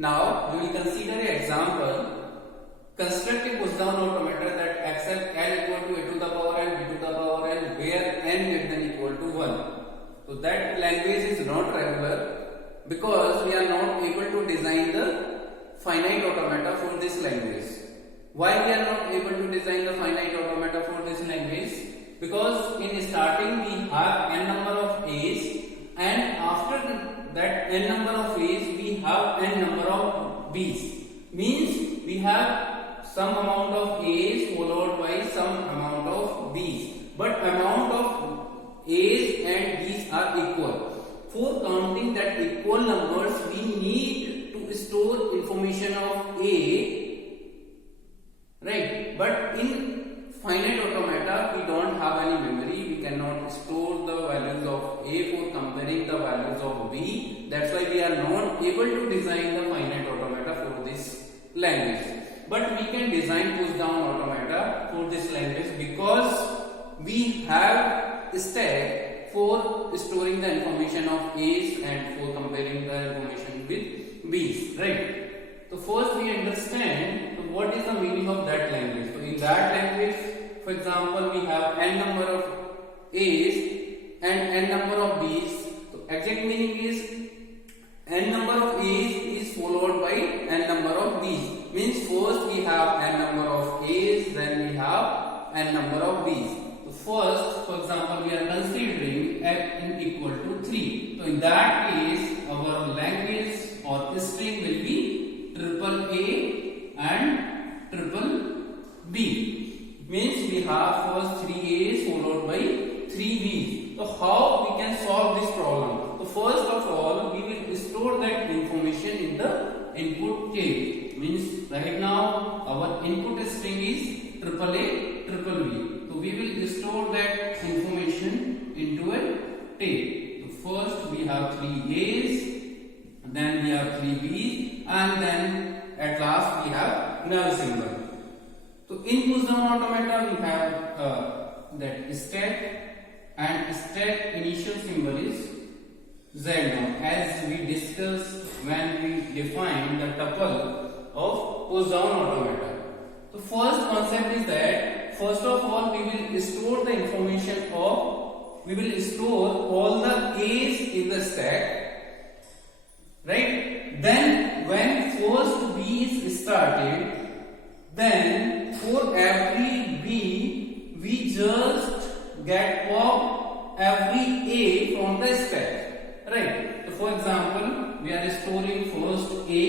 Now we will consider an example. Construct a push down automata that accepts n equal to a to the power n, b to the power n, where n greater than equal to 1. So that language is not regular because we are not able to design the finite automata for this language. Why we are not able to design the finite automata for this language? Because in starting we have n number of a's, and after that n number of a's we have n number of b's. Means we have some amount of a's followed by some amount of b's, but amount of a's and b's are equal. For counting that equal numbers, we need to store information of a, right? But in finite automata we don't have any memory. We cannot store the values of a for comparing the values of b. That's why we are not able to design the finite automata for this language. But we can design push down automata for this language because we have stack for storing the information of a's and for comparing the information with b's, right? So first we understand what is the meaning of that language. So in that language, for example, we have n number of a's and n number of b's. So exact meaning is n number of a's is followed by n number of b's. Means first we have n number of a's, then we have n number of b's. So first, for example, we are considering n equal to 3. So in that case, our language or string will be triple A and triple B. Means we have first 3 A's followed by 3 B's. So how we can solve this problem? So first of all, we will store that information in the input table. Means right now our input string is triple A, triple B. So we will store that information into a table. So first we have 3 A's, then we have 3 B's, and then at last we have null symbol. So in push down automata we have that stack, and stack initial symbol is z0, as we discussed when we defined the tuple of push down automata. The first concept is that first of all we will store the information of, we will store all the a's in the stack, right? Then when first b is started, then for every b we just get pop every a from the stack, right? So for example, we are storing first a,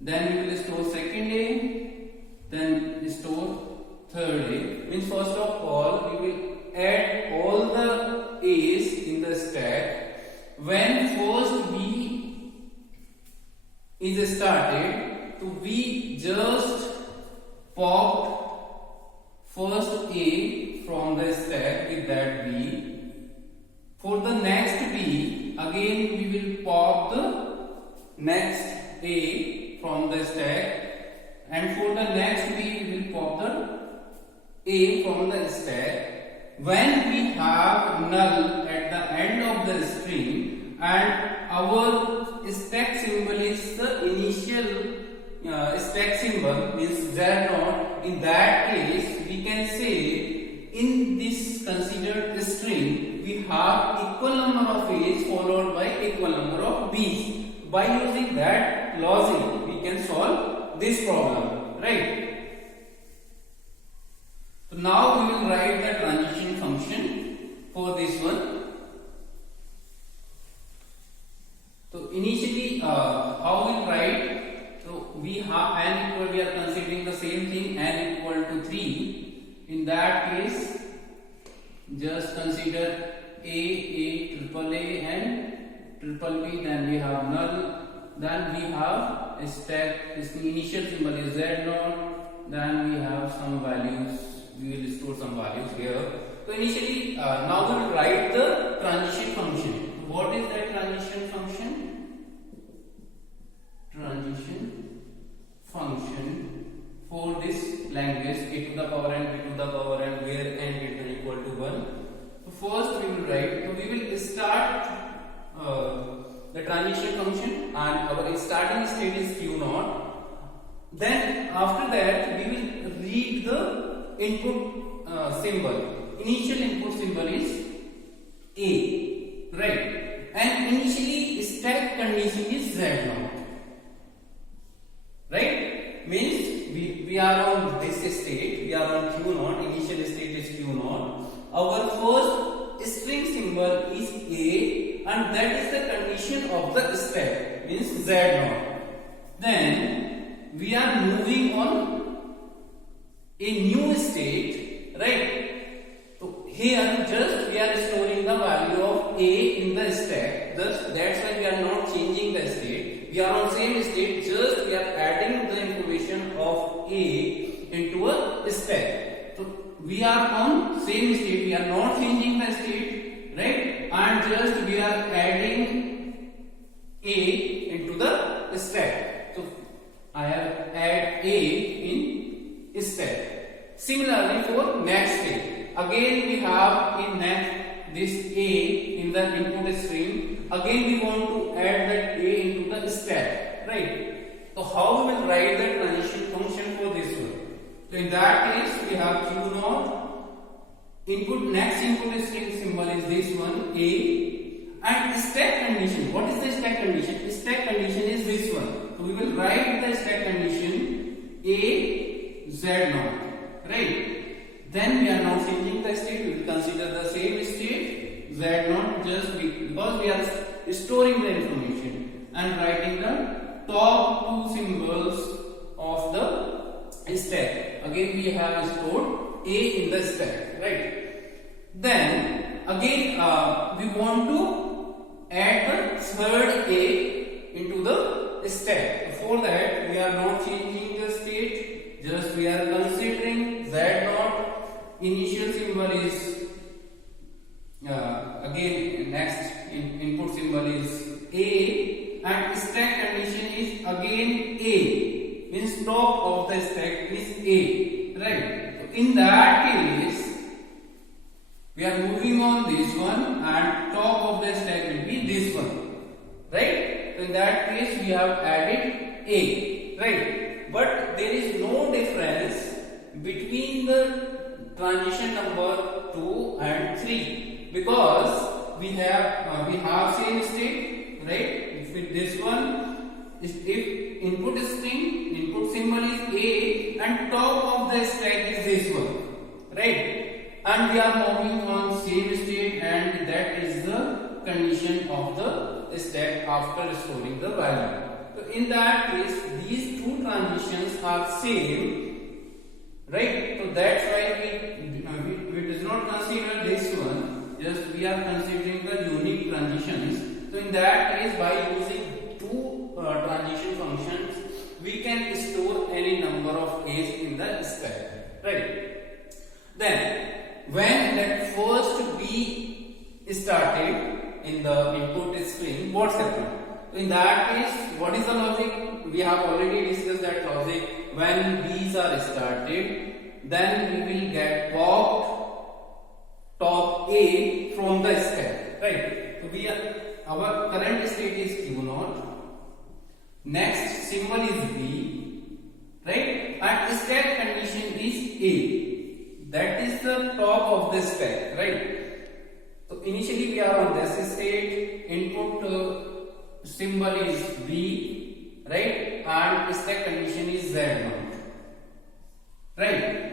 then we will store second a, then store third a. Means first of all we will add all the a's in the stack. When first b is started, so we just popped first a from the stack with that b. For the next b, again we will pop the next a from the stack, and for the next b we will pop the a from the stack. When we have null at the end of the string and our stack symbol is the initial stack symbol, means z0, in that case we can say in this considered string we have equal number of a's followed by equal number of b's. By using that logic we can solve this problem, right? So now we will write the transition function for this one. So initially how we write? So we have n equal, we are considering the same thing, n equal to 3. In that case just consider a, triple A and triple B, then we have null, then we have a stack, this initial symbol is z0, then we have some values, we will store some values here. So initially now we will write the transition function. What is that transition function? Transition function for this language a to the power n, b to the power n, where n greater than equal to 1. So first we will write, so we will start the transition function and our starting state is q naught. Then after that we will read the input symbol. Initial input symbol is a, right? And initially stack condition is z naught, right? Means we are on this state, we are on q naught, initial state is q naught. Our first string symbol is a, and that is the condition of the stack, means z naught. Then we are moving on a new state, right? So here just we are storing the value of a in the stack. Thus that's why we are not changing the state. We are on same state, just we are adding the information of a into a stack. So we are on same state, we are not changing the state, right? And just we are adding a into the stack. So I have add a in stack. Similarly for next state. Again we have in next this a in the input stream. Again we want to add that a into the stack, right? So how we will write the transition function for this one? So in that case we have q naught. Next input string symbol is this one a, and stack condition. What is the stack condition? Stack condition is this one. So we will write the stack condition a z naught, right? Then we are not changing the state, we will consider the same state z naught, just because we are storing the information and writing the top two symbols of the stack. Again we have stored a in the stack, right? Then again we want to add the third a into the stack. For that we are not changing the state, just we are considering z naught. Initial symbol is again next input symbol is a, and stack condition is again a, means top of the stack is a, right? So in that case we are moving on this one and top of the stack will be this one, right? So in that case we have added a, right? But there is no difference between the transition number 2 and 3, because we have same state, right? If this one is, if input string, input symbol is a and top of the stack is this one, right? And we are moving on same state, and that is the condition of the stack after storing the value. So in that case these two transitions are same, right? So that's why we does not consider this one, just we are considering the unique transitions. So in that case by using two transition functions we can store any number of a's in the stack, right? Then when that first b started in the input string, what's happened? So in that case what is the logic? We have already discussed that logic. When b's are started, then we will get popped top a from the stack, right? So our current state is q naught. Next symbol is b, right? And stack condition is a. That is the top of the stack, right? So initially we are on this state. Input symbol is b, right? And stack condition is z naught, right?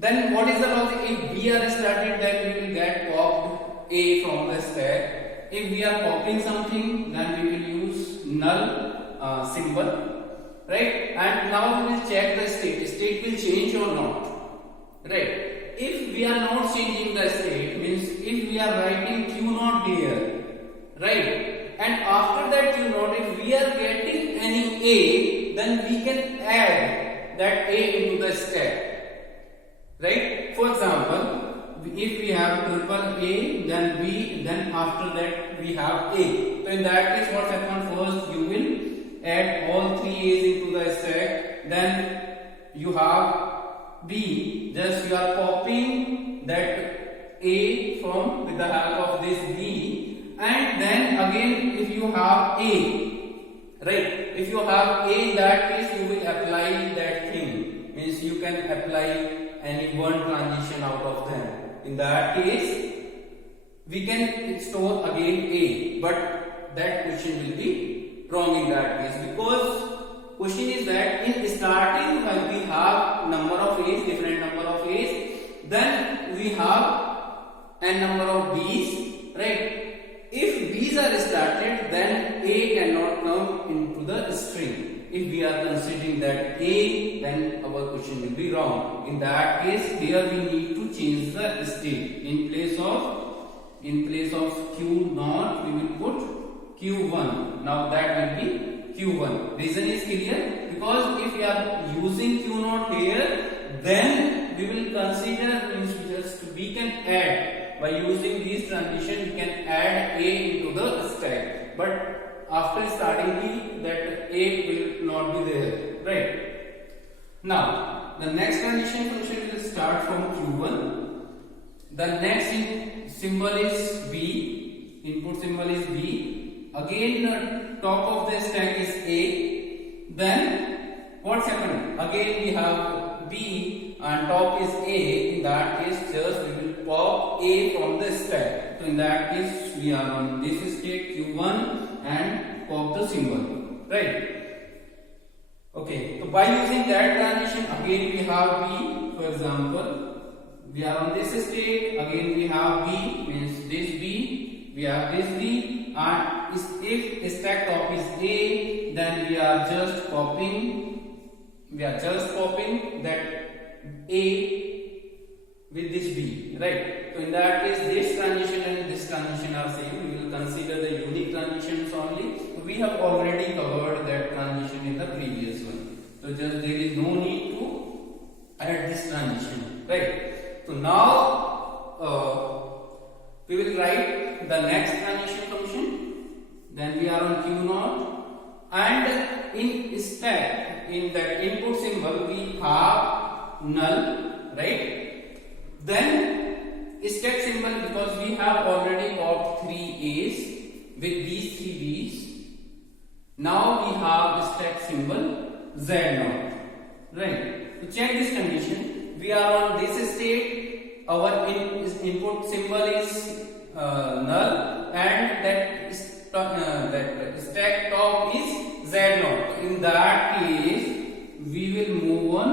Then what is the logic? If we are started, then we will get popped a from the stack. If we are popping something, then we will use null symbol, right? And now we will check the state. State will change or not, right? If we are not changing the state, means if we are writing q naught here, right? And after that q naught, if we are getting any a, then we can add that a into the stack. Right? For example, if we have triple A, then B, then after that we have A. So in that case, what happens? First you will add all three A's into the stack, then you have B, just you are copying that A from with the help of this B, and then again if you have A, right? If you have A, in that case you will apply that thing. Means you can apply any one transition out of them. In that case, we can store again A, but that question will be wrong in that case, because question is that in starting when we have number of A's, different number of A's, then we have n number of B's, right? If B's are started, then A cannot come into the string. If we are considering that A, then our question will be wrong. In that case, here we need to change the state. In place of Q0, we will put Q1. Now that will be Q1. Reason is clear, because if we are using Q0 here, then we will consider, means we can add. By using these transition, we can add A into the stack. But after starting B, that A will not be there, right? Now, the next transition function will start from Q1. The next symbol is B. Input symbol is B. Again, the top of the stack is A. Then, what's happening? Again, we have B. And top is A. In that case, just we will pop A from the stack. So in that case, we are on this state Q1 and pop the symbol, right? Okay. So by using that transition, again we have B. For example, we are on this state. Again we have B, means this B. We have this B, and if stack top is A, then we are just copying. We are just copying that A with this B, right? So in that case, this transition and this transition are same. We will consider the unique transitions only. So we have already covered that transition in the previous one. So just there is no need to add this transition, right? So now we will write the next transition function. Then we are on Q0, and in stack, in that input symbol, we have null, right? Then stack symbol, because we have already got 3 A's with these 3 B's. Now we have stack symbol Z0, right? To check this condition, we are on this state. Our input symbol is null, and that stack top is Z0. In that case, we will move on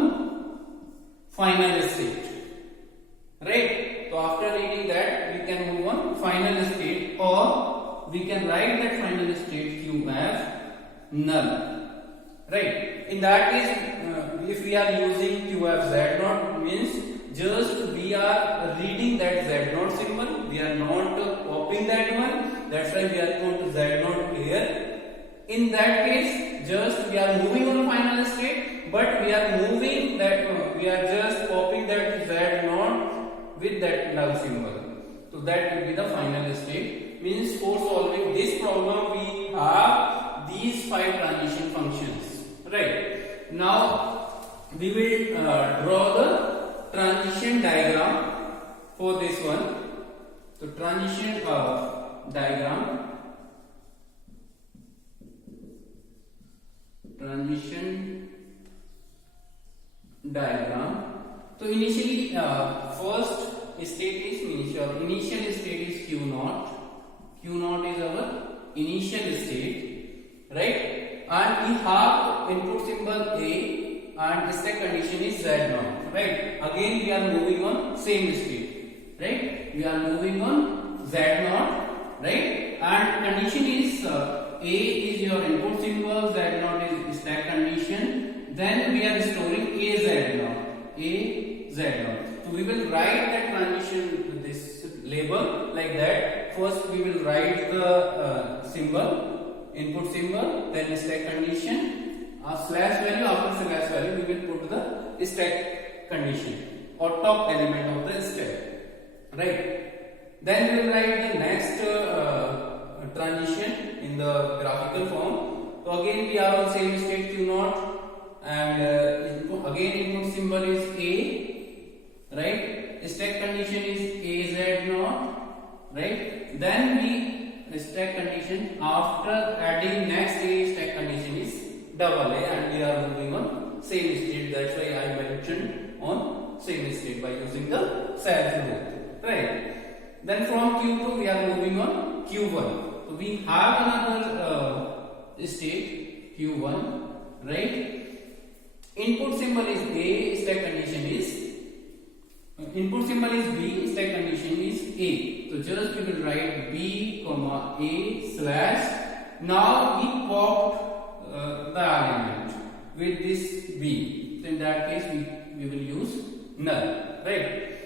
final state, right? So after reading that, we can move on final state, or we can write that final state Q as null, right? In that case, if we are using Q as Z0, means just we are reading that Z0 symbol, we are not copying that one. That's why we are put Z0 here. In that case, just we are moving on final state, but we are moving that, we are just copying that Z0 with that null symbol. So that will be the final state. Means for solving this problem, we have these 5 transition functions, right? Now we will draw the transition diagram for this one. So transition diagram. So initially, first state is initial. Initial state is Q0. Q0 is our initial state, right? And we have input symbol A, and stack condition is Z0, right? Again, we are moving on same state, right? We are moving on Z0, right? And condition is A is your input symbol, Z0 is stack condition. Then we are storing AZ0. So we will write that transition, this label like that. First we will write the symbol, input symbol, then stack condition, slash value. After slash value we will put the stack condition or top element of the stack, right? Then we will write the next transition in the graphical form. So again we are on same state Q0, and again input symbol is A, right? Stack condition is AZ0, right? Then we stack stack condition. After adding next A stack condition is double A, and we are moving on same state. That's why I mentioned on same state by using the self rule, right? Then from Q2 we are moving on Q1. So we have another state Q1, right? Input symbol is A, stack condition is input symbol is B, stack condition is A. So just we will write B comma A slash. Now we popped the element with this B. So in that case we will use null, right?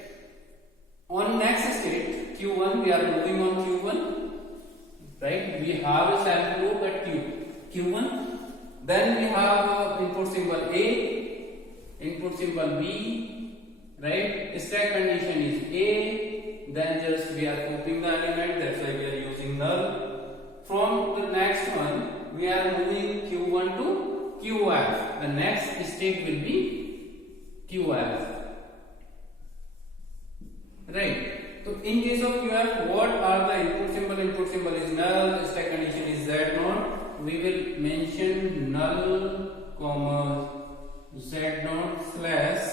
On next state Q1 we are moving on Q1, right? We have a sample loop at Q1. Then we have input symbol A, input symbol B, right? Stack condition is A. Then just we are copying the element. That's why we are using null. From the next one, we are moving Q1 to QF. The next state will be QF, right? So in case of QF, what are the input symbol? Input symbol is null. Stack condition is Z0. We will mention null comma Z0 slash.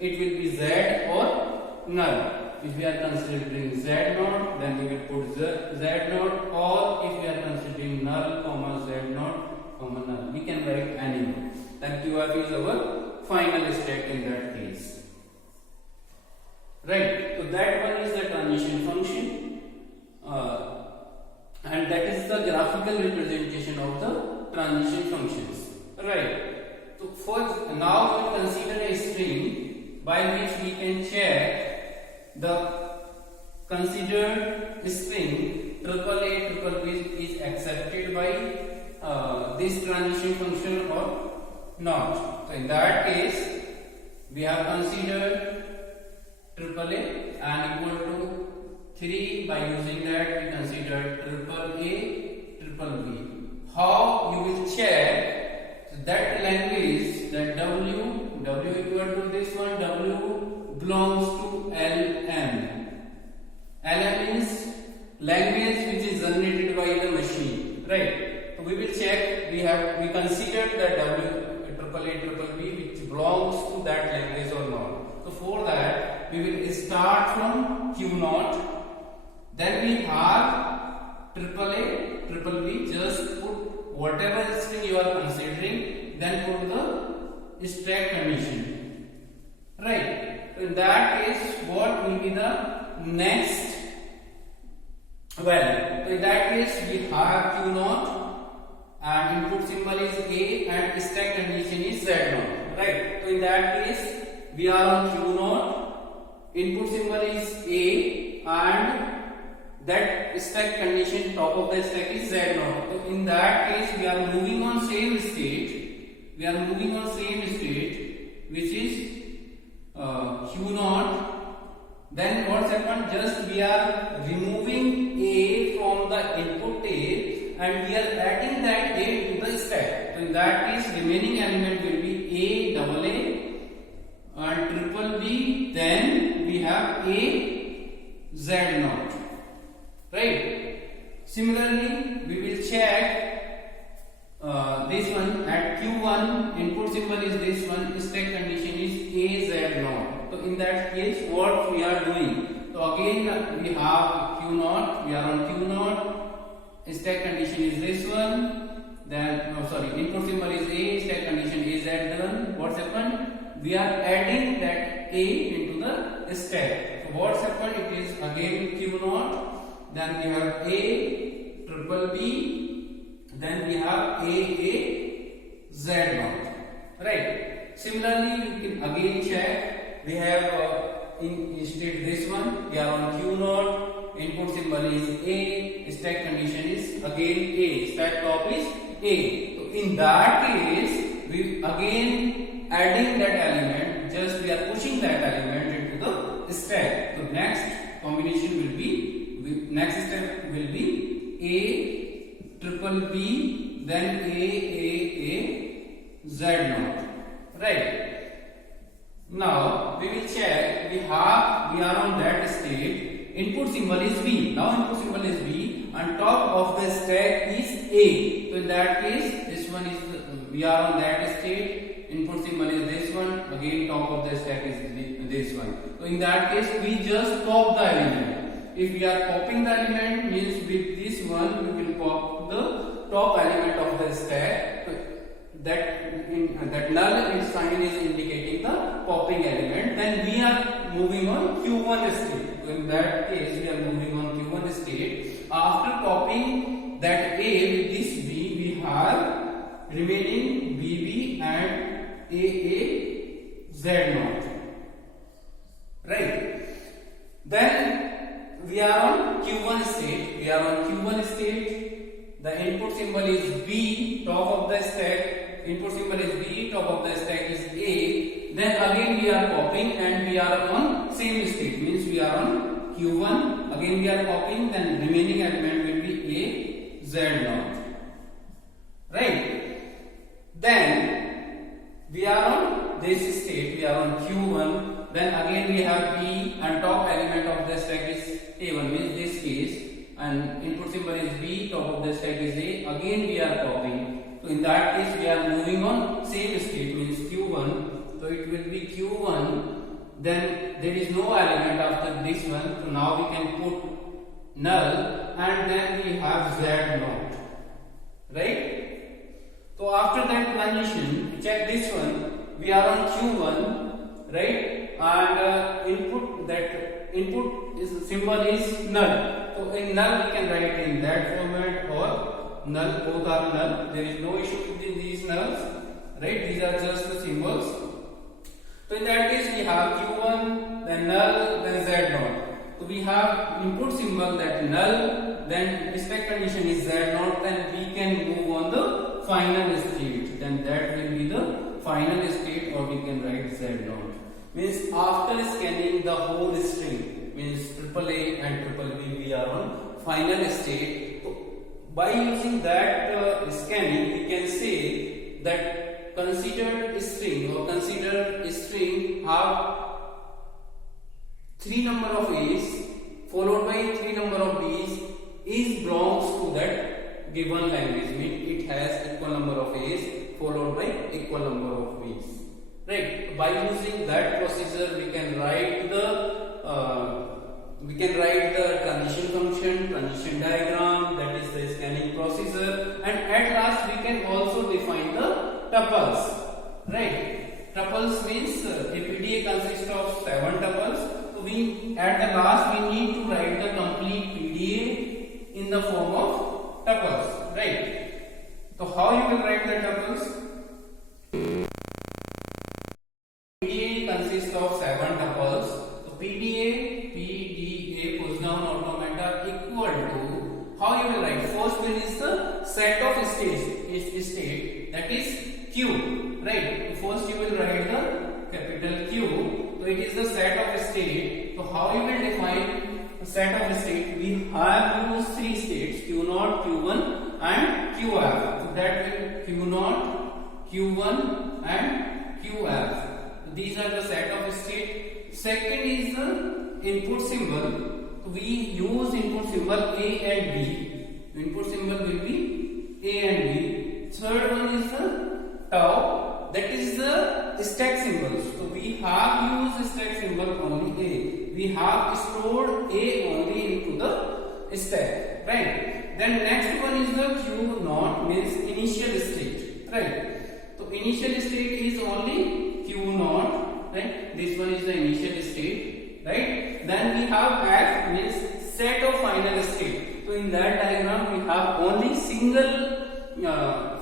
It will be Z or null. If we are considering Z0, then we will put Z0, or if we are considering null comma Z0 comma null, we can write any one. Then QF is our final state in that case, right? So that one is the transition function, and that is the graphical representation of the transition functions, right? So first, now we will consider a string by which we can check the considered string AAA is accepted by this transition function or not. So in that case, we have considered AAA and equal to 3. By using that, we consider AAA. How you will check that language, that W equal to this one, W belongs to LM. LM is language which is generated by the machine, right? So we will check. We considered that AAA which belongs to that language or not. So for that, we will start from Q0. Then we have AAA, just put whatever string you are considering, then put the stack condition, right? So in that case, what will be the next value? So in that case, we have Q0 and input symbol is A and stack condition is Z0, right? So in that case, we are on Q0, input symbol is A and that stack condition top of the stack is Z0. So in that case, we are moving on same state. Which is Q0. Then what's happened? Just we are removing A from the input tape and we are adding that A to the stack. So in that case, remaining element will be AA and BBB. Then we have A Z0. Right. Similarly, we will check this one at Q1. Input symbol is this one. Stack condition is AZ0. So in that case, what we are doing? So again, we have Q0. We are on Q0. Stack condition is this one. Then input symbol is A. Stack condition is AZ1. What's happened? We are adding that A into the stack. So what's happened? It is again Q0. Then we have A BBB, then we have AA Z0, right? Similarly, we can again check. We have instead this one. We are on Q0. Input symbol is A. Stack condition is again A. Stack top is A. So in that case, we again adding that element. Just we are pushing that element into the stack. So next combination will be. Next step will be A BBB, then A Z0, right? Now we will check. We are on that state. Input symbol is V. Now input symbol is V. and top of the stack is A. So in that case, this one is we are on that state. Input symbol is this one. Again, top of the stack is this one. So in that case, we just pop the element. If we are popping the element, means with this one we will pop the top element of the stack. That null sign is indicating the popping element. Then we are moving on Q1 state. So in that case, we are moving on Q1 state. After popping that A with this B, we have remaining BB and AA Z0. Right. Then we are on Q1 state. We are on Q1 state. The input symbol is B, top of the stack. Input symbol is B, top of the stack is A. Then again we are popping and we are on same state. Means we are on Q1. Again we are popping. Then remaining element will be A Z0. Right. Then we are on this state. We are on Q1. Then again we have B and top element of the stack is A1. Means this case. And input symbol is B, top of the stack is A. Again we are popping. So in that case we are moving on same state, means Q1. So it will be Q1. Then there is no element after this one. So now we can put null and then we have Z0. Right? So after that transition, check this one. We are on Q1, right? And input is symbol is null. So in null we can write in that format or null, both are null. There is no issue with these nulls, right? These are just the symbols. So in that case we have Q1, then null, then Z0. So we have input symbol that null, then stack condition is Z0, then we can move on the final state. Then that will be the final state, or we can write Z0. Means after scanning the whole string, means AAA and BBB, we are on final state. So by using that scanning, we can say that considered string have 3 number of A's followed by 3 number of B's is belongs to that given language. Means it has equal number of A's followed by equal number of B's. Right? By using that procedure, we can write the transition function, transition diagram, that is the scanning procedure, and at last we can also define the tuples. Right? Tuples means a PDA consists of 7 tuples. So we at the last we need to write the complete PDA in the form of tuples. Right? So how you will write the tuples? PDA consists of 7 tuples. So PDA push down automata equal to, how you will write? First one is the set of state that is Q, right? So first you will write the capital Q. So it is the set of state. So how you will define the set of state? We have used 3 states, Q0, Q1 and QF. So that will Q0, Q1 and QF. These are the set of state. Second is the input symbol. We use input symbol A and B. Input symbol will be A and B. Third one is the tau. That is the stack symbol. So we have used stack symbol only A. We have stored A only into the stack. Right. Then next one is the Q0, means initial state. Right. So initial state is only Q0. Right. This one is the initial state. Right. Then we have F, means set of final state. So in that diagram we have only single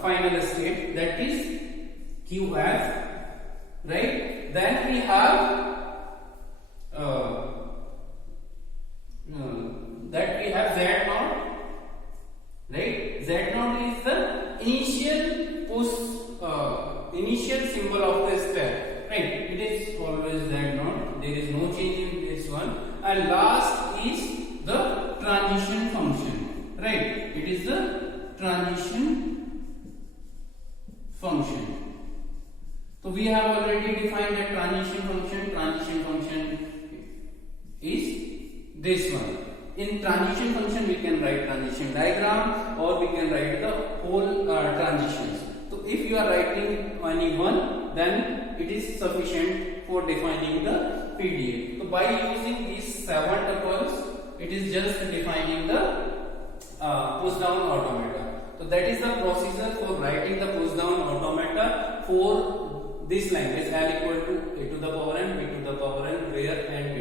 final state, that is QF. Right. Then we have Z0. Right. Z0 is the initial push, initial symbol of the stack. Right, it is always Z0. There is no change in this one. And last is the transition function. Right, it is the transition function. So we have already defined the transition function. Transition function is this one. In transition function we can write transition diagram or we can write the whole transitions. So if you are writing only one, then it is sufficient for defining the PDA. So by using these 7 tuples, it is just defining the push down automata. So that is the procedure for writing the push down automata for this language, L equal to a to the power n, b to the power n, where n